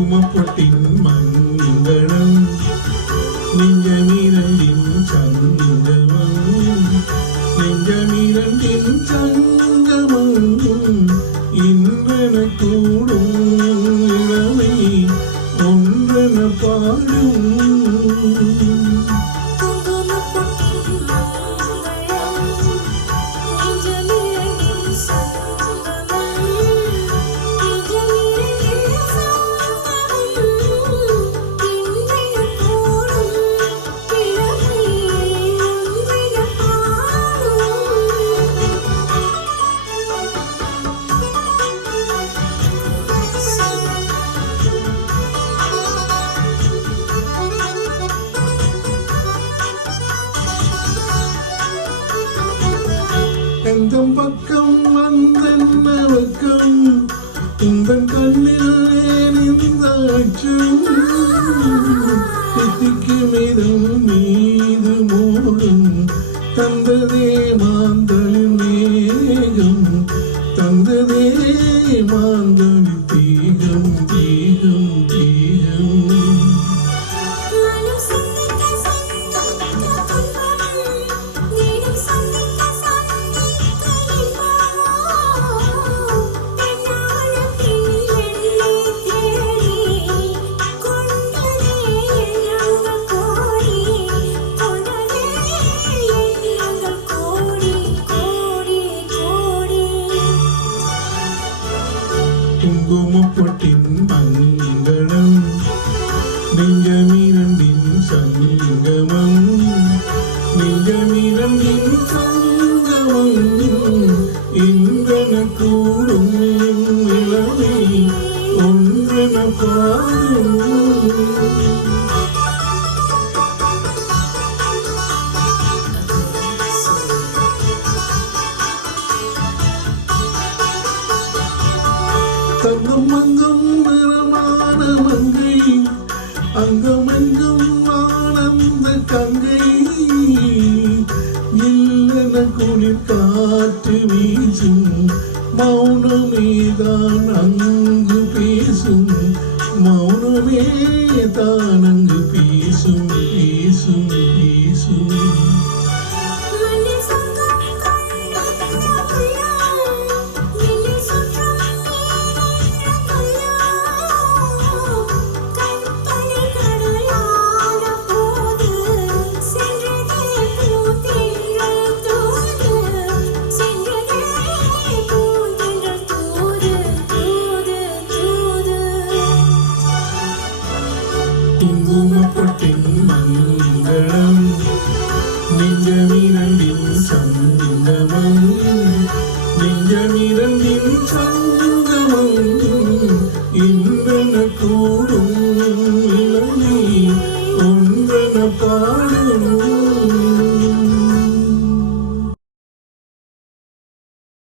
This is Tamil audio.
குங்குமப்பொட்டின் மங்களம் நெஞ்சமிரண்டின் சங்கமம் நெஞ்சமிரண்டின் சங்கமம் இன்றென கூடும் இளமை ஒன்றென பாடும் எந்தம் பக்கம் வந்தென்ன பக்கம் உங்கள் கண்ணில் இந்த அச்சம் தித்திக்கு மீது மூடும் தந்ததே மாந்தளின் மேகம் தந்ததே மாந்தளின் தீகம் தீகம் தீகம் குங்குமப்பொட்டின் மங்களம் நெஞ்சமிரண்டின் சங்கமம் நெஞ்சமிரண்டின் சங்கமம் இன்றென கூடும் இளமை ஒன்றென பாடும் தங்கம் அங்கும் நிறமான மங்கை அங்கமெங்கும் ஆனந்த கங்கை இல்லென குளிர் காற்று வீசும் மௌனமேதான் அங்கு பேசும் மௌனமே தான் அங்கு பேசும் பேசும் பேசும் குங்குமப்பொட்டின் மங்களம்